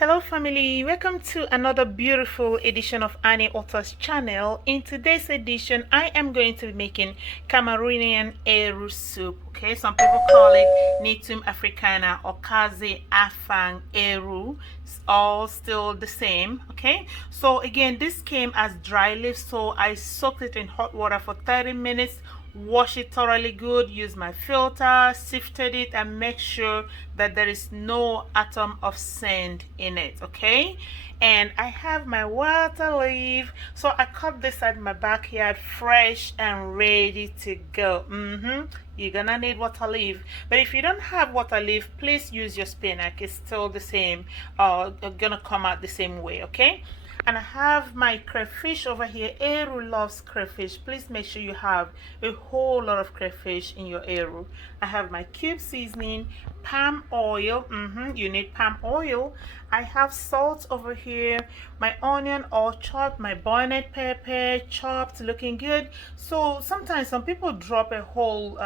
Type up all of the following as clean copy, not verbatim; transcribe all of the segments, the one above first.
Hello family, welcome to another beautiful edition of Annie Author's channel. In today's edition, I am going to be making Cameroonian Eru Soup. Okay, some people call it Gnetum Africanum, Okazi, Afang, Eru. It's all still the same. Okay, so again, this came as dry leaf, so I soaked it in hot water for 30 minutes. Wash it thoroughly good, use my filter, sifted it, and make sure that there is no atom of sand in it. Okay, and I have my water leaf, so I cut this at my backyard fresh and ready to go. You're gonna need water leaf, but if you don't have water leaf, please use your Spanich. It's still the same, gonna come out the same way. Okay, and I have my crayfish over here. Eru loves crayfish. Please make sure you have a whole lot of crayfish in your Eru. I have my cube seasoning, palm oil. You need palm oil. I have salt over here, my onion all chopped, my bonnet pepper chopped, looking good. So sometimes some people drop a whole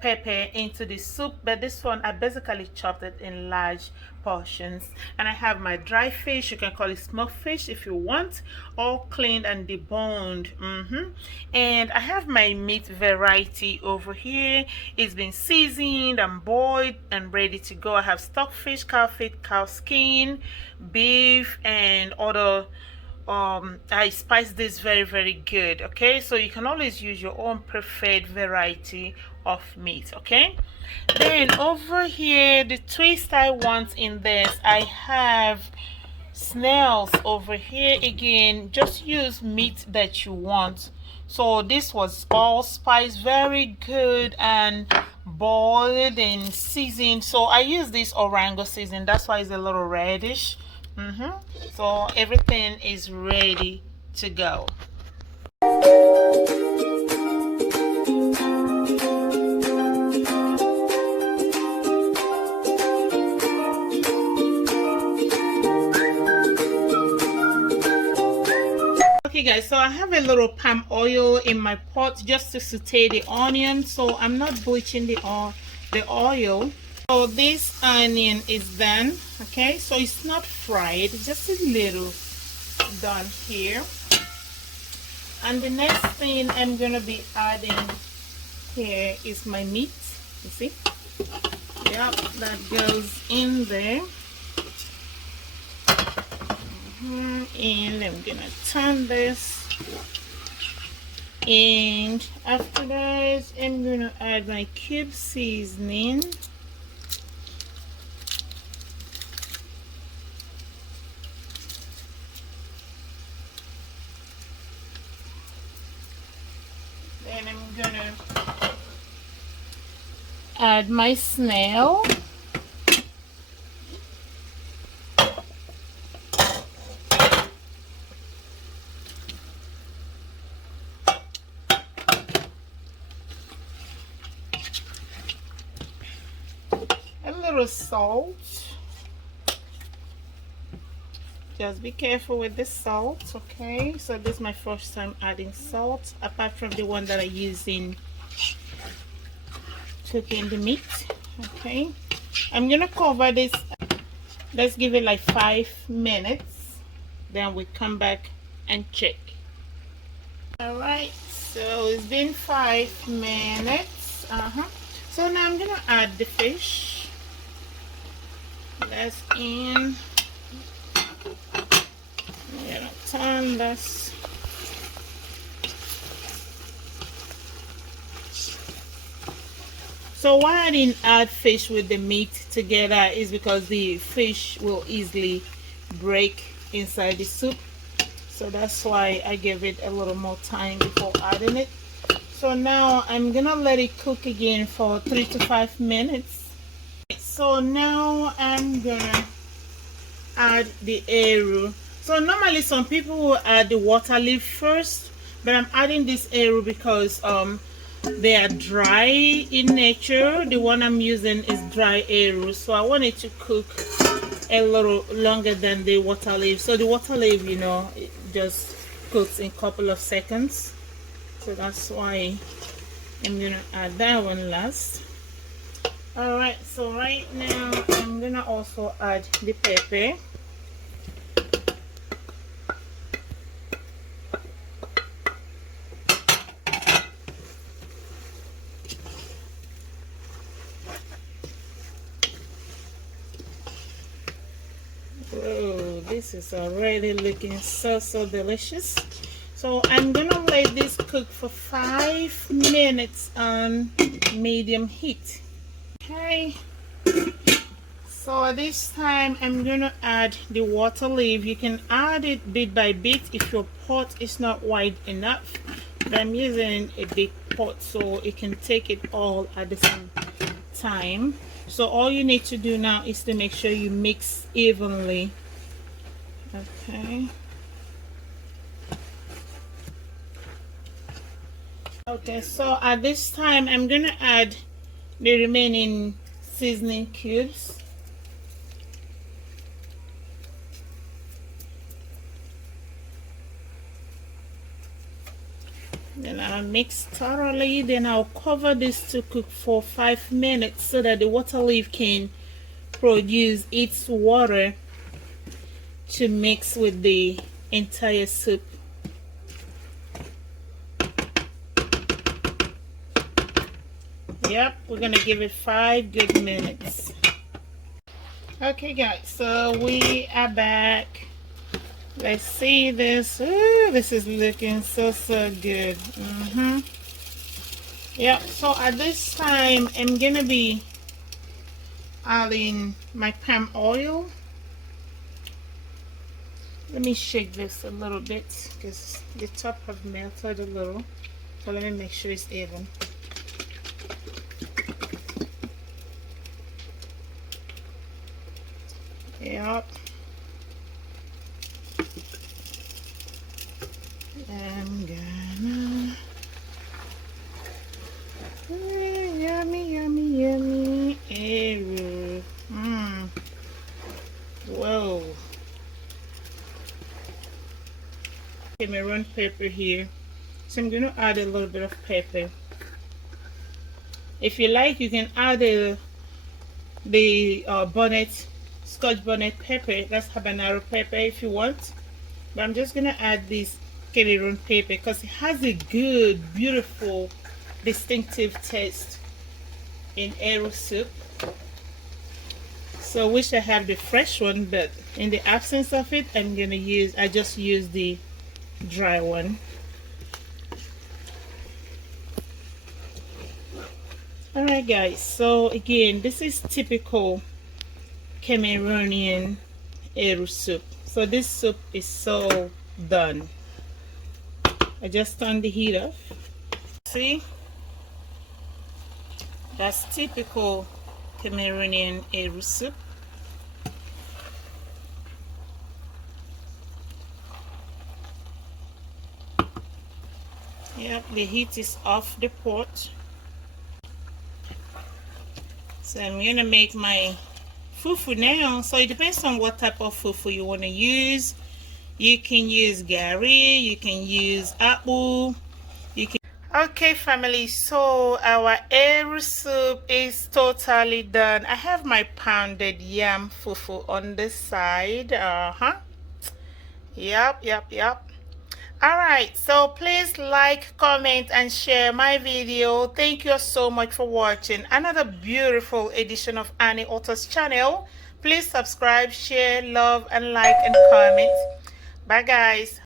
pepper into the soup, but this one I basically chopped it in large portions. And I have my dry fish, you can call it smoked fish if you want, all cleaned and deboned. And I have my meat variety over here. It's been seasoned and boiled and ready to go. I have stockfish, cow feet, cow skin, beef, and other I spice this very good. Okay, so you can always use your own preferred variety of meat. Okay, then over here, the twist I want in this, I have snails over here. Again, just use meat that you want. So this was all spiced very good and boiled and seasoned. So I use this orango season, that's why it's a little reddish. So everything is ready to go. Okay guys, so I have a little palm oil in my pot just to saute the onion, so I'm not bleaching the oil. So this onion is done. Okay, so it's not fried, just a little done here. And the next thing I'm gonna be adding here is my meat. You see, yep, that goes in there. And I'm gonna turn this, and after that I'm gonna add my cube seasoning. Then I'm gonna add my snail. A little salt. Just be careful with the salt. Okay, so this is my first time adding salt, apart from the one that I use in cooking the meat. Okay, I'm gonna cover this. Let's give it like 5 minutes, then we come back and check. All right, so it's been 5 minutes. So now I'm gonna add the fish. That's in. I'm gonna turn this. So why I didn't add fish with the meat together is because the fish will easily break inside the soup. So that's why I gave it a little more time before adding it. So now I'm gonna let it cook again for 3 to 5 minutes. So now I'm gonna add the Eru. So normally some people will add the water leaf first, but I'm adding this Eru because they are dry in nature. The one I'm using is dry Eru, so I want it to cook a little longer than the water leaf. So the water leaf, you know, it just cooks in a couple of seconds, so that's why I'm gonna add that one last. All right, so right now I'm gonna also add the pepper. Oh, this is already looking so delicious. So I'm gonna let this cook for 5 minutes on medium heat. Okay, so at this time I'm gonna add the water leaf. You can add it bit by bit if your pot is not wide enough, but I'm using a big pot so it can take it all at the same time. So all you need to do now is to make sure you mix evenly. Okay, so at this time I'm gonna add the remaining seasoning cubes. Then I'll mix thoroughly. Then I'll cover this to cook for 5 minutes so that the water leaf can produce its water to mix with the entire soup. Yep, we're gonna give it 5 good minutes. Okay guys, so we are back. Let's see this. Ooh, this is looking so good. Yep, so at this time I'm gonna be adding my palm oil. Let me shake this a little bit because the top have melted a little, so let me make sure it's even. Yep. I'm gonna yummy Eru. Whoa. Cameroon pepper here, so I'm gonna add a little bit of pepper. If you like, you can add the Scotch bonnet pepper. That's Habanero pepper if you want, but I'm just gonna add this Cameroon pepper because it has a good, beautiful, distinctive taste in Eru soup. So I wish I have the fresh one, but in the absence of it, I just use the dry one. Alright guys, so again, this is typical Cameroonian Eru soup. So this soup is so done. I just turned the heat off. See, that's typical Cameroonian Eru soup. Yep, the heat is off the pot. So I'm gonna make my fufu now. So it depends on what type of fufu you want to use. You can use gari, you can use apple, you can. Okay family, so our Eru soup is totally done. I have my pounded yam fufu on the side. Yep. Alright, so please like, comment and share my video. Thank you so much for watching another beautiful edition of Annie Otter's channel. Please subscribe, share, love and like and comment. Bye guys.